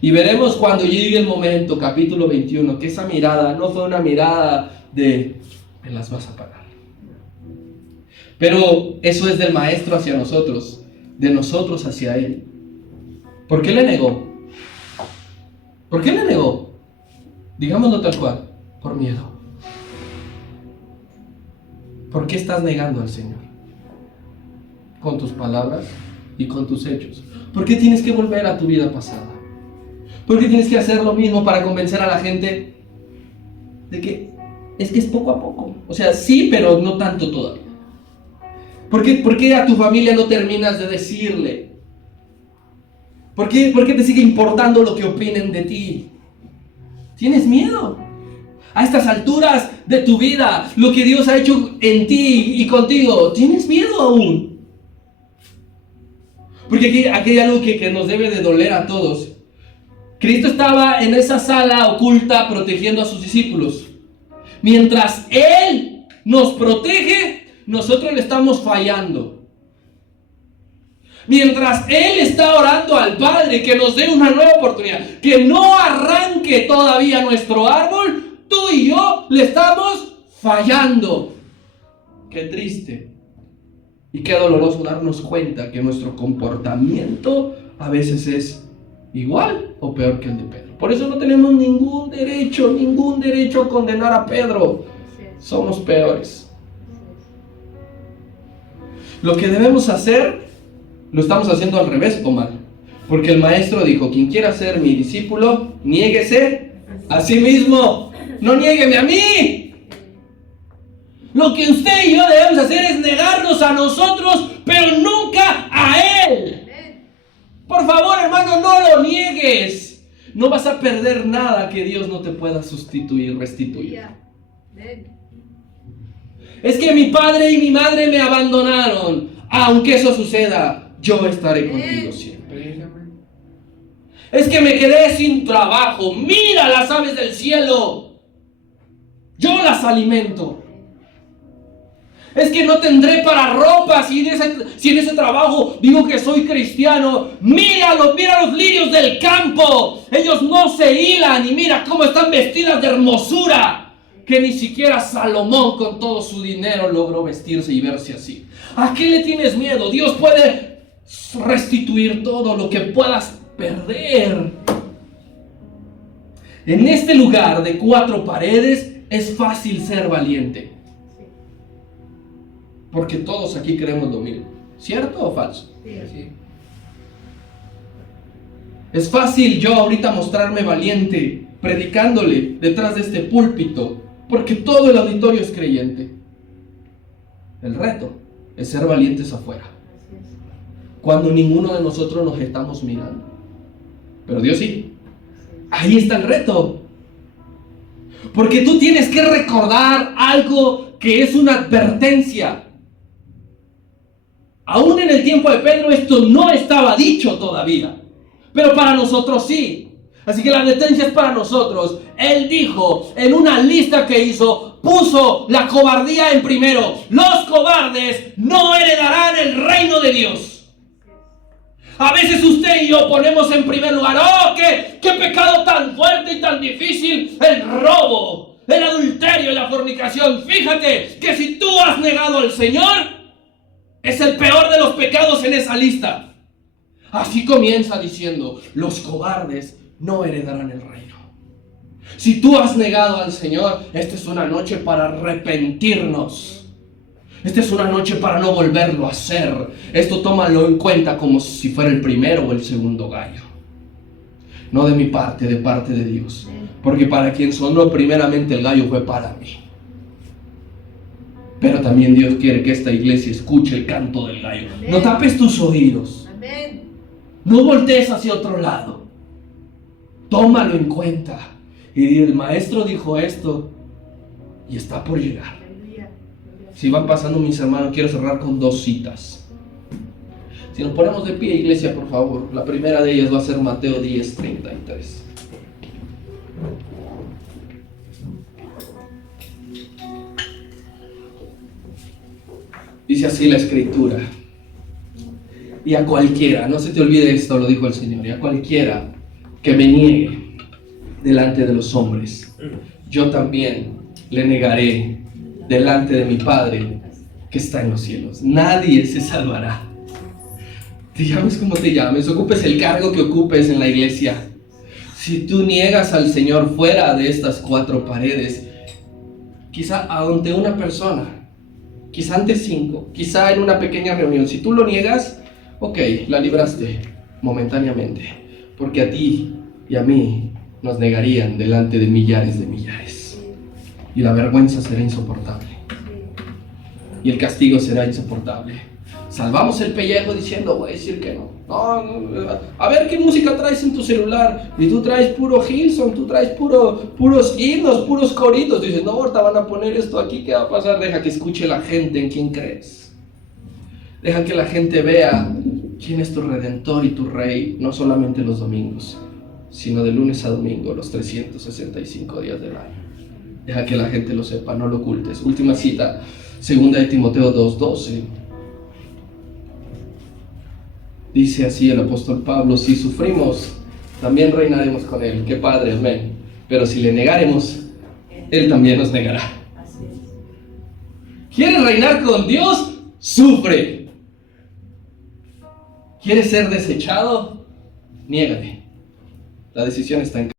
Y veremos cuando llegue el momento, capítulo 21, que esa mirada no fue una mirada de me las vas a pagar. Pero eso es del maestro hacia nosotros, de nosotros hacia él. ¿Por qué le negó? ¿Por qué le negó? Digámoslo tal cual, por miedo. ¿Por qué estás negando al Señor? Con tus palabras y con tus hechos. ¿Por qué tienes que volver a tu vida pasada? ¿Por qué tienes que hacer lo mismo para convencer a la gente de que es poco a poco? O sea, sí, pero no tanto todavía. ¿Por qué a tu familia no terminas de decirle? ¿Por qué te sigue importando lo que opinen de ti? ¿Tienes miedo? A estas alturas de tu vida, lo que Dios ha hecho en ti y contigo, ¿tienes miedo aún? Porque aquí hay algo que nos debe de doler a todos. Cristo estaba en esa sala oculta protegiendo a sus discípulos. Mientras Él nos protege, nosotros le estamos fallando. Mientras Él está orando al Padre que nos dé una nueva oportunidad, que no arranque todavía nuestro árbol, tú y yo le estamos fallando. Qué triste y qué doloroso darnos cuenta que nuestro comportamiento a veces es igual o peor que el de Pedro. Por eso no tenemos ningún derecho a condenar a Pedro. Somos peores. Lo que debemos hacer, lo estamos haciendo al revés o mal. Porque el maestro dijo, quien quiera ser mi discípulo, niéguese a sí mismo. No niégueme a mí. Lo que usted y yo debemos hacer es negarnos a nosotros, pero nunca a Él. Por favor, hermano, no lo niegues. No vas a perder nada que Dios no te pueda sustituir, restituir. Es que mi padre y mi madre me abandonaron. Aunque eso suceda, yo estaré contigo siempre. Es que me quedé sin trabajo. Mira las aves del cielo. Yo las alimento. Es que no tendré para ropa si en ese trabajo digo que soy cristiano. Mira los lirios del campo. Ellos no se hilan y mira cómo están vestidas de hermosura. Que ni siquiera Salomón con todo su dinero logró vestirse y verse así. ¿A qué le tienes miedo? Dios puede restituir todo lo que puedas perder. En este lugar de 4 paredes es fácil ser valiente. Porque todos aquí creemos lo mismo. ¿Cierto o falso? Sí. Es fácil yo ahorita mostrarme valiente predicándole detrás de este púlpito, porque todo el auditorio es creyente. El reto es ser valientes afuera, cuando ninguno de nosotros nos estamos mirando. Pero Dios sí. Ahí está el reto. Porque tú tienes que recordar algo que es una advertencia. Aún en el tiempo de Pedro esto no estaba dicho todavía, pero para nosotros sí. Así que la advertencia es para nosotros. Él dijo en una lista que hizo, puso la cobardía en primero. Los cobardes no heredarán el reino de Dios. A veces usted y yo ponemos en primer lugar, qué pecado tan fuerte y tan difícil, el robo, el adulterio y la fornicación. Fíjate que si tú has negado al Señor, es el peor de los pecados en esa lista. Así comienza diciendo, los cobardes no heredarán el reino. Si tú has negado al Señor, esta es una noche para arrepentirnos. Esta es una noche para no volverlo a hacer. Esto tómalo en cuenta como si fuera el primero o el segundo gallo. No de mi parte, de parte de Dios. Porque para quien sonó primeramente el gallo fue para mí. Pero también Dios quiere que esta iglesia escuche el canto del gallo. Amén. No tapes tus oídos. Amén. No voltees hacia otro lado. Tómalo en cuenta. Y el maestro dijo esto y está por llegar. Si van pasando mis hermanos, quiero cerrar con 2 citas. Si nos ponemos de pie, iglesia, por favor. La primera de ellas va a ser Mateo 10:33. Dice así la escritura. Y a cualquiera, no se te olvide esto, lo dijo el Señor, y a cualquiera que me niegue delante de los hombres, yo también le negaré delante de mi Padre que está en los cielos. Nadie se salvará. Te llames como te llames, ocupes el cargo que ocupes en la iglesia. Si tú niegas al Señor fuera de estas cuatro paredes, quizá ante una persona, quizá ante 5, quizá en una pequeña reunión, si tú lo niegas, ok, la libraste momentáneamente, porque a ti y a mí nos negarían delante de millares de millares, y la vergüenza será insoportable, y el castigo será insoportable. Salvamos el pellejo diciendo, voy a decir que no. A ver qué música traes en tu celular. Y tú traes puro Hillsong, tú traes puros himnos, puros coritos. Dices, no, ahorita van a poner esto aquí, ¿qué va a pasar? Deja que escuche la gente en quién crees. Deja que la gente vea quién es tu Redentor y tu Rey, no solamente los domingos, sino de lunes a domingo, los 365 días del año. Deja que la gente lo sepa, no lo ocultes. Última cita, 2 de Timoteo 2:12. Dice así el apóstol Pablo: si sufrimos, también reinaremos con Él. ¡Qué padre! Amén. Pero si le negaremos, Él también nos negará. ¿Quieres reinar con Dios? Sufre. ¿Quieres ser desechado? Niégate. La decisión está en